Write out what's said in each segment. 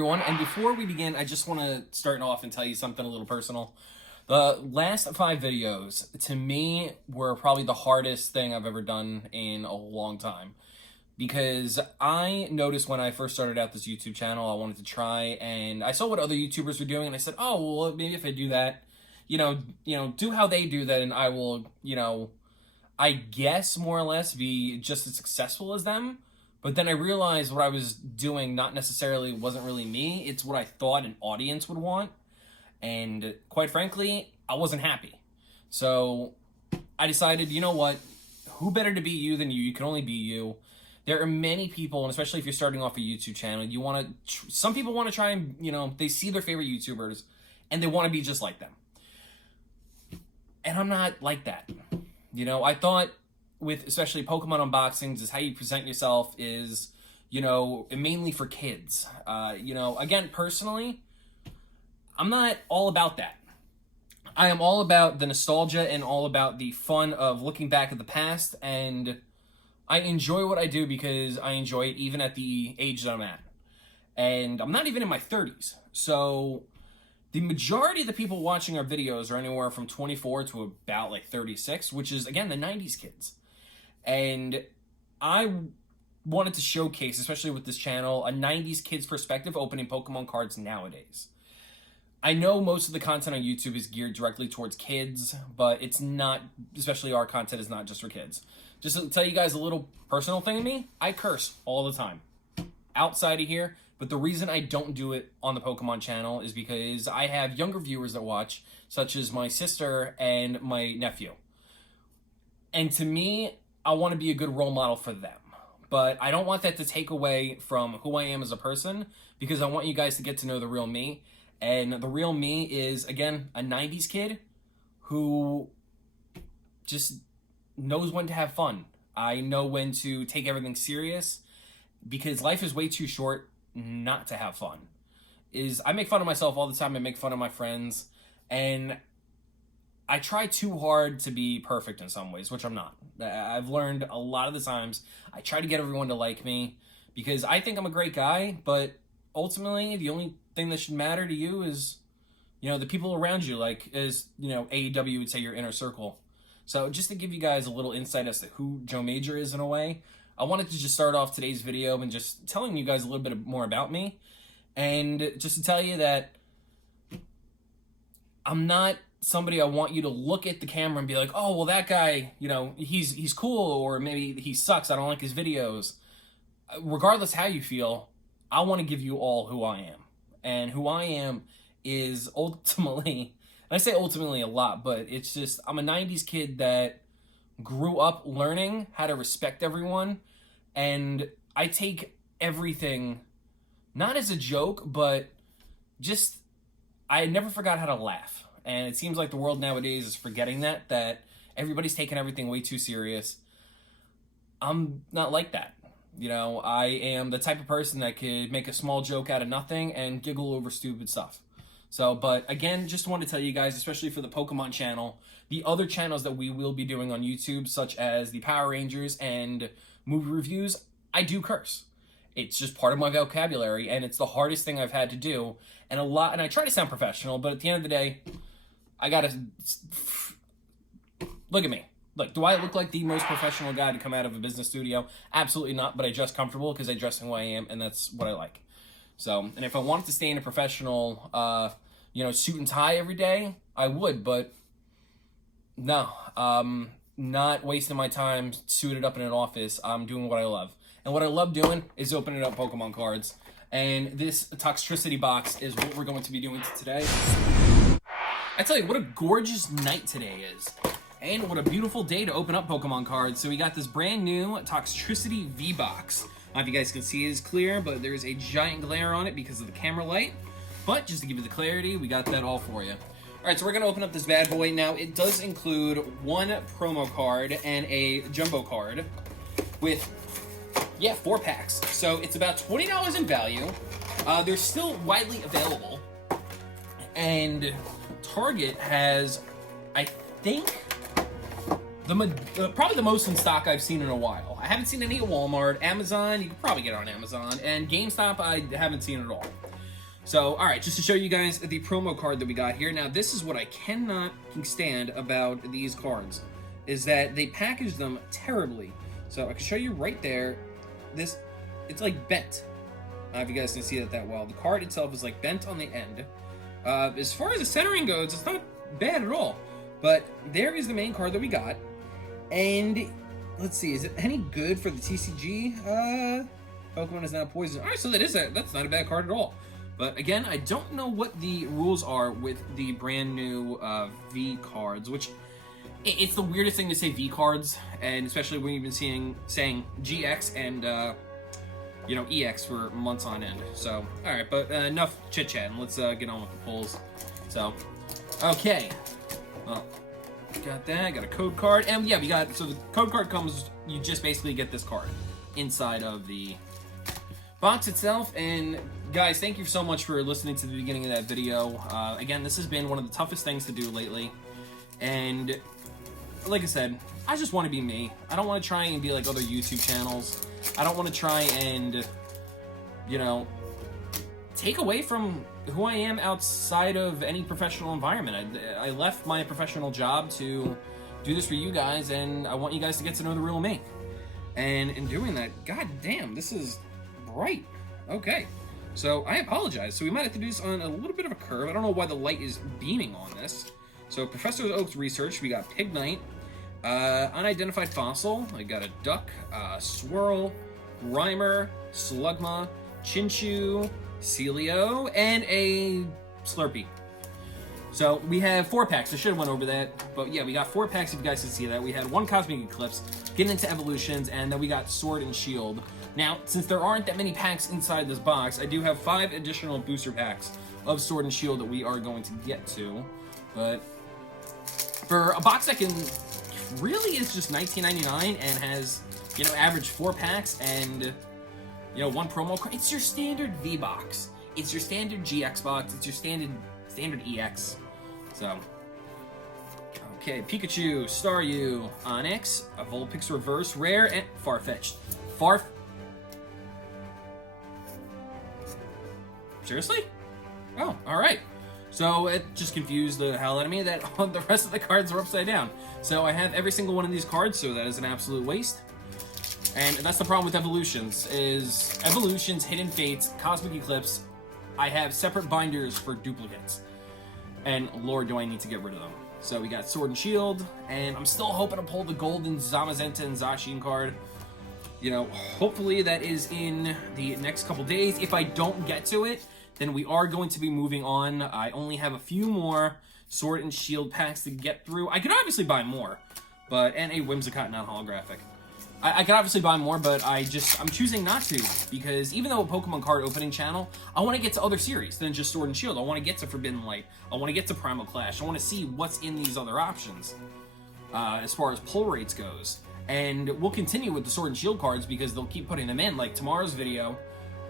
everyone, and before we begin, I just want to start off and tell you something a little personal. The last 5 videos, to me, were probably the hardest thing I've ever done in a long time. Because I noticed when I first started out this YouTube channel, I wanted to try, and I saw what other YouTubers were doing, and I said, oh, well, maybe if I do that, do how they do that, and I will, I guess, more or less, be just as successful as them. But then I realized what I was doing wasn't really me. It's what I thought an audience would want. And quite frankly, I wasn't happy. So I decided, you know what? Who better to be you than you? You can only be you. There are many people, and especially if you're starting off a YouTube channel, some people want to try and, they see their favorite YouTubers and they want to be just like them. And I'm not like that. I thought with especially Pokemon unboxings is how you present yourself is, mainly for kids. Again, personally, I'm not all about that. I am all about the nostalgia and all about the fun of looking back at the past, and I enjoy what I do because I enjoy it even at the age that I'm at. And I'm not even in my 30s. So the majority of the people watching our videos are anywhere from 24 to about 36, which is, again, the 90s kids. And I wanted to showcase, especially with this channel, a 90s kid's perspective opening Pokemon cards nowadays. I know most of the content on YouTube is geared directly towards kids, but it's not, especially our content is not just for kids. Just to tell you guys a little personal thing of me, I curse all the time outside of here, but the reason I don't do it on the Pokemon channel is because I have younger viewers that watch, such as my sister and my nephew. And to me, I want to be a good role model for them. But I don't want that to take away from who I am as a person, because I want you guys to get to know the real me. And the real me is, again, a 90s kid who just knows when to have fun. I know when to take everything serious, because life is way too short not to have fun. I make fun of myself all the time. I make fun of my friends. And I try too hard to be perfect in some ways, which I'm not. I've learned a lot of the times I try to get everyone to like me because I think I'm a great guy, but ultimately the only thing that should matter to you is, the people around you, AEW would say your inner circle. So just to give you guys a little insight as to who Joe Major is in a way, I wanted to just start off today's video and just telling you guys a little bit more about me. And just to tell you that I'm not somebody I want you to look at the camera and be like, oh, well, that guy, he's cool, or maybe he sucks, I don't like his videos. Regardless how you feel, I want to give you all who I am. And who I am is ultimately, and I say ultimately a lot, but it's just, I'm a 90s kid that grew up learning how to respect everyone, and I take everything, not as a joke, but just, I never forgot how to laugh. And it seems like the world nowadays is forgetting that everybody's taking everything way too serious. I'm not like that. I am the type of person that could make a small joke out of nothing and giggle over stupid stuff. So, but again, just want to tell you guys, especially for the Pokemon channel, the other channels that we will be doing on YouTube, such as the Power Rangers and movie reviews, I do curse. It's just part of my vocabulary, and it's the hardest thing I've had to do. And I try to sound professional, but at the end of the day, I gotta look at me. Look, do I look like the most professional guy to come out of a business studio? Absolutely not, but I dress comfortable because I dress in who I am, and that's what I like. So, and if I wanted to stay in a professional, suit and tie every day, I would, but no, not wasting my time suited up in an office. I'm doing what I love. And what I love doing is opening up Pokemon cards. And this Toxtricity box is what we're going to be doing today. I tell you, what a gorgeous night today is. And what a beautiful day to open up Pokemon cards. So we got this brand new Toxtricity V Box. I don't know if you guys can see it is clear, but there's a giant glare on it because of the camera light. But just to give you the clarity, we got that all for you. Alright, so we're going to open up this bad boy. Now, it does include one promo card and a jumbo card with, 4 packs. So it's about $20 in value. They're still widely available. And Target has, I think, probably the most in stock I've seen in a while. I haven't seen any at Walmart. Amazon, you can probably get it on Amazon. And GameStop, I haven't seen it at all. So, alright, just to show you guys the promo card that we got here. Now, this is what I cannot stand about these cards, is that they package them terribly. So, I can show you right there, it's like bent. I don't know if you guys can see that well. The card itself is like bent on the end. As far as the centering goes, it's not bad at all. But there is the main card that we got. And, let's see, is it any good for the TCG? Pokemon is now poison. Alright, so that's not a bad card at all. But again, I don't know what the rules are with the brand new V cards, which it's the weirdest thing to say V cards, and especially when you've been saying GX and EX for months on end. So, all right, but enough chit chat, and let's get on with the pulls. So, okay, well, got that. Got a code card, and yeah, so the code card comes. You just basically get this card inside of the box itself. And guys, thank you so much for listening to the beginning of that video. Again, this has been one of the toughest things to do lately, and like I said, I just want to be me. I don't want to try and be like other YouTube channels. I don't want to try and, take away from who I am outside of any professional environment. I left my professional job to do this for you guys, and I want you guys to get to know the real me. And in doing that, god damn, this is bright. Okay, so I apologize. So we might have to do this on a little bit of a curve. I don't know why the light is beaming on this. So Professor Oak's research, we got Pignite, unidentified fossil, I got a duck, swirl, Grimer, Slugma, Chinchu, Celio, and a Slurpee. So we have 4 packs. I should have went over that, but yeah, we got 4 packs if you guys can see that. We had 1 Cosmic Eclipse, getting into evolutions, and then we got Sword and Shield. Now, since there aren't that many packs inside this box, I do have 5 additional booster packs of Sword and Shield that we are going to get to. But for a box that can really is just $19.99 and has, average 4 packs and, 1 promo card, it's your standard V box. It's your standard GX box. It's your standard EX. So, okay, Pikachu, Staryu, Onix, a Vulpix Reverse Rare, and Farfetch'd. Seriously? Oh, alright. So it just confused the hell out of me that the rest of the cards are upside down. So I have every single one of these cards, so that is an absolute waste. And that's the problem with Evolutions, Hidden Fates, Cosmic Eclipse. I have separate binders for duplicates. And Lord, do I need to get rid of them. So we got Sword and Shield, and I'm still hoping to pull the golden Zamazenta and Zacian card. Hopefully that is in the next couple days. If I don't get to it, then we are going to be moving on. I only have a few more Sword and Shield packs to get through. I could obviously buy more, and a Whimsicott non-holographic. I could obviously buy more, but I'm choosing not to, because even though a Pokemon card opening channel, I want to get to other series than just Sword and Shield. I want to get to Forbidden Light. I want to get to Primal Clash. I want to see what's in these other options as far as pull rates goes. And we'll continue with the Sword and Shield cards because they'll keep putting them in, like tomorrow's video,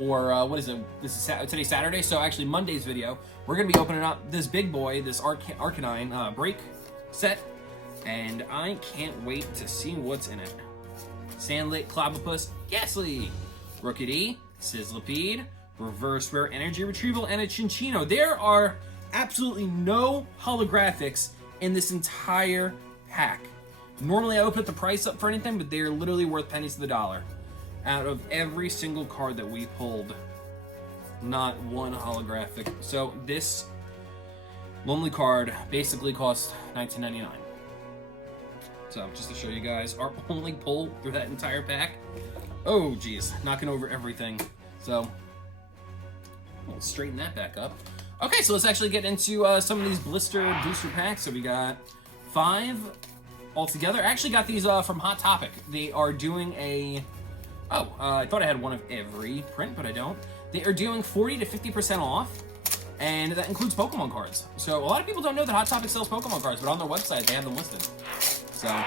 or what is it? This is today's Saturday, so actually Monday's video, we're going to be opening up this big boy, this Arcanine break set, and I can't wait to see what's in it. Sandlit, Clobbopus, Ghastly, Rookidee, Sizzlipede, Reverse Rare Energy Retrieval, and a Chinchino. There are absolutely no holographics in this entire pack. Normally I would put the price up for anything, but they're literally worth pennies to the dollar. Out of every single card that we pulled, not one holographic. So this Lonely card basically cost $19.99. So just to show you guys our only pull through that entire pack. Oh geez, knocking over everything. So we'll straighten that back up. Okay, so let's actually get into some of these blister booster packs. So we got 5 altogether. I actually got these from Hot Topic. They are doing a... I thought I had one of every print, but I don't. They are doing 40 to 50% off, and that includes Pokemon cards. So a lot of people don't know that Hot Topic sells Pokemon cards, but on their website they have them listed. So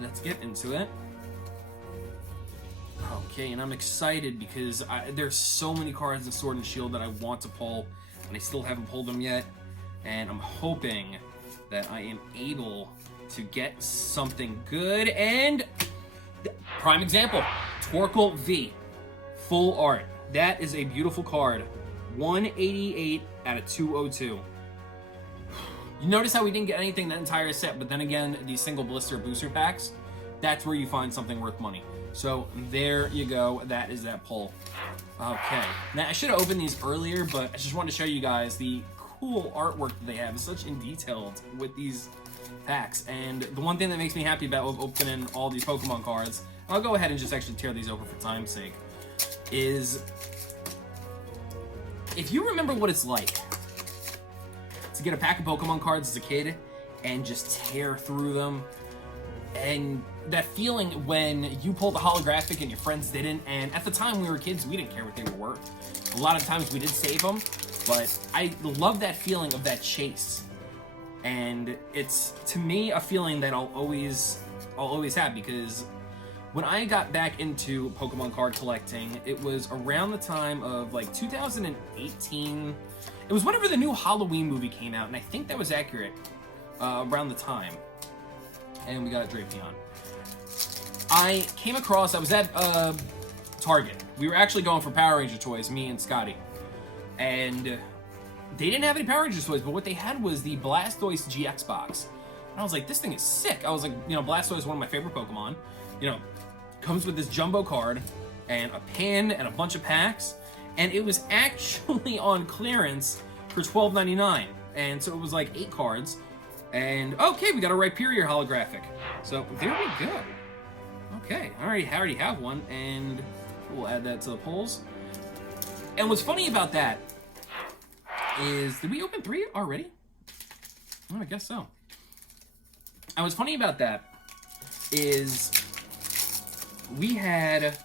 let's get into it. Okay, and I'm excited because there's so many cards in Sword and Shield that I want to pull, and I still haven't pulled them yet. And I'm hoping that I am able to get something good. And prime example, Torkoal V, full art. That is a beautiful card. 188 out of 202. You notice how we didn't get anything that entire set, but then again, these single blister booster packs, that's where you find something worth money. So there you go. That is that pull. Okay. Now, I should have opened these earlier, but I just wanted to show you guys the cool artwork that they have. It's such in detail with these packs. And the one thing that makes me happy about opening all these Pokemon cards, I'll go ahead and just actually tear these over for time's sake, is if you remember what it's like to get a pack of Pokemon cards as a kid and just tear through them, and that feeling when you pulled the holographic and your friends didn't, and at the time we were kids, we didn't care what they were worth. A lot of times we did save them, but I love that feeling of that chase. And it's, to me, a feeling that I'll always have, because when I got back into Pokemon card collecting, it was around the time of like 2018. It was whenever the new Halloween movie came out, and I think that was accurate around the time. And we got Drapion. I came across, I was at Target. We were actually going for Power Ranger toys, me and Scotty. And they didn't have any Power Ranger toys, but what they had was the Blastoise GX box. And I was like, this thing is sick. I was like, you know, Blastoise is one of my favorite Pokemon. You know, comes with this jumbo card and a pin and a bunch of packs. And it was actually on clearance for $12.99. And so it was like 8 cards. And okay, we got a Rhyperior holographic. So there we go. Okay, I already have one, and we'll add that to the polls. And what's funny about that is, did we open 3 already? Oh, I guess so. And what's funny about that is we had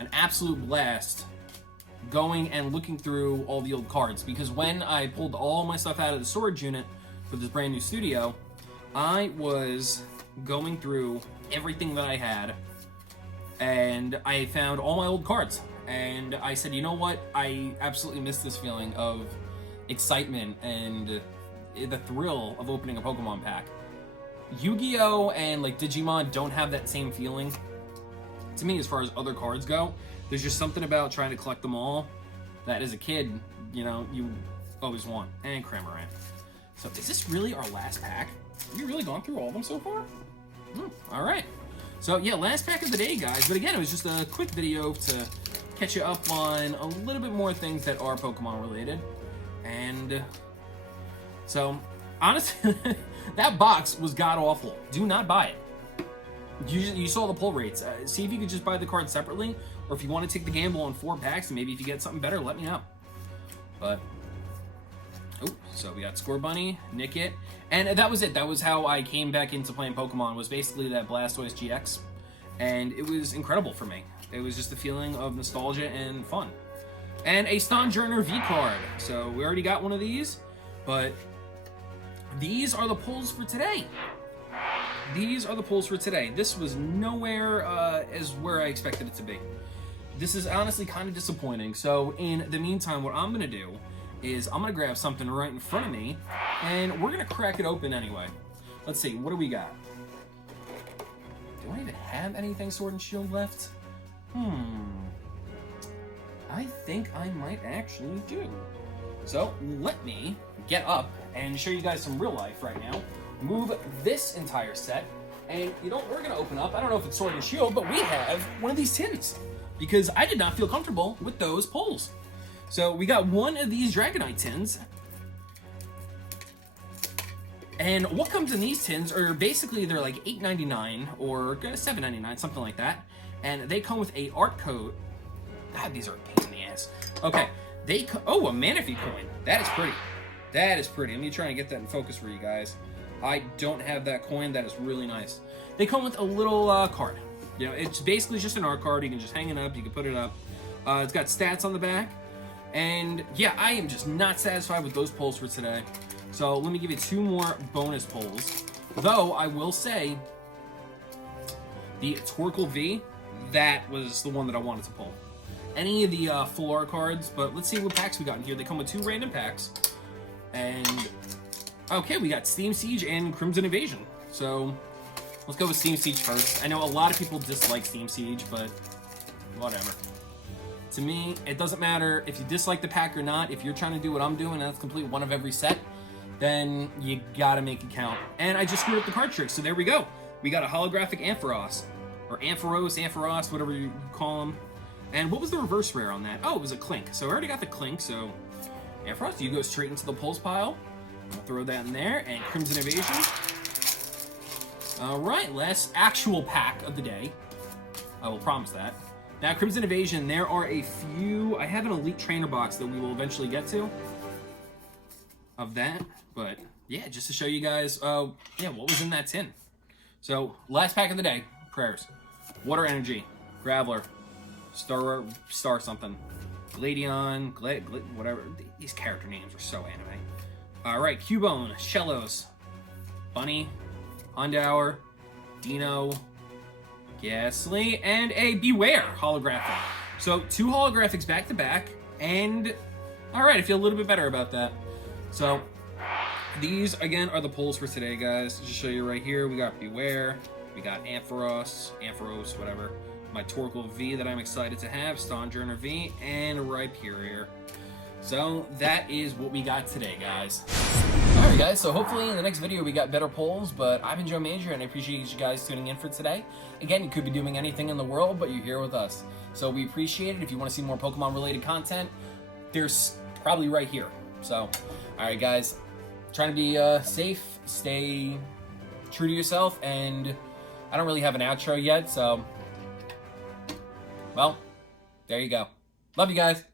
an absolute blast going and looking through all the old cards, because when I pulled all my stuff out of the storage unit for this brand new studio, I was going through everything that I had, and I found all my old cards, and I said, you know what, I absolutely miss this feeling of excitement and the thrill of opening a Pokemon pack. Yu-Gi-Oh! And like Digimon don't have that same feeling to me as far as other cards go. There's just something about trying to collect them all that as a kid, you know, you always want. And Cramorant. So is this really our last pack? Have we really gone through all of them so far? All right. So yeah, last pack of the day, guys. But again, it was just a quick video to catch you up on a little bit more things that are Pokemon related. And so, honestly, that box was god-awful. Do not buy it. You saw the pull rates. See if you could just buy the cards separately, or if you want to take the gamble on 4 packs, and maybe if you get something better, let me know. But, oh, so we got Scorbunny, Nickit, and that was it. That was how I came back into playing Pokemon, was basically that Blastoise GX, and it was incredible for me. It was just a feeling of nostalgia and fun. And a Stonjourner V card. So we already got one of these, but these are the pulls for today. These are the pulls for today. This was nowhere as where I expected it to be. This is honestly kind of disappointing. So in the meantime, what I'm gonna do is I'm gonna grab something right in front of me, and we're gonna crack it open anyway. Let's see, what do we got? Do I even have anything Sword and Shield left? I think I might actually do. So let me get up and show you guys some real life right now. Move this entire set, and you know what we're gonna open up? I don't know if it's Sword and Shield, but we have one of these tins, because I did not feel comfortable with those pulls. So we got one of these Dragonite tins, and what comes in these tins are basically, they're like $8.99 or $7.99, something like that, and they come with a art code. God, these are a pain in the ass. Okay, oh, a Manaphy coin. That is pretty. That is pretty. Let me try and get that in focus for you guys. I don't have that coin. That is really nice. They come with a little card. You know, it's basically just an art card. You can just hang it up. You can put it up. It's got stats on the back. And yeah, I am just not satisfied with those pulls for today. So let me give you 2 more bonus pulls. Though I will say, the Torkoal V, that was the one that I wanted to pull. Any of the full art cards, but let's see what packs we got in here. They come with 2 random packs. And okay, we got Steam Siege and Crimson Invasion. So let's go with Steam Siege first. I know a lot of people dislike Steam Siege, but whatever. To me, it doesn't matter if you dislike the pack or not. If you're trying to do what I'm doing, and that's complete one of every set, then you gotta make it count. And I just screwed up the card trick, so there we go. We got a holographic Ampharos, or Ampharos, whatever you call them. And what was the reverse rare on that? Oh, it was a Clink. So I already got the Clink, so Ampharos, you go straight into the pulse pile. I'll throw that in there, and Crimson Evasion. All right, last actual pack of the day. I will promise that. Now, Crimson Evasion, there are a few... I have an Elite Trainer box that we will eventually get to of that. But, yeah, just to show you guys, yeah, what was in that tin. So, last pack of the day. Prayers. Water Energy. Graveler. Star something. Gladion. Whatever. These character names are so anime. Alright, Cubone. Shellos. Bunny. Houndour. Dino. Ghastly, and a Beware holographic. So 2 holographics back to back, and alright, I feel a little bit better about that. So these again are the pulls for today, guys. Just show you right here, we got Beware, we got Ampharos, whatever, my Torkoal V that I'm excited to have, Stonjourner V, and Rhyperior. So that is what we got today, guys. Alright guys, so hopefully in the next video we got better polls, but I've been Joe Major and I appreciate you guys tuning in for today. Again, you could be doing anything in the world, but you're here with us. So we appreciate it. If you want to see more Pokemon related content, there's probably right here. So, alright guys, trying to be safe, stay true to yourself, and I don't really have an outro yet, so, well, there you go. Love you guys.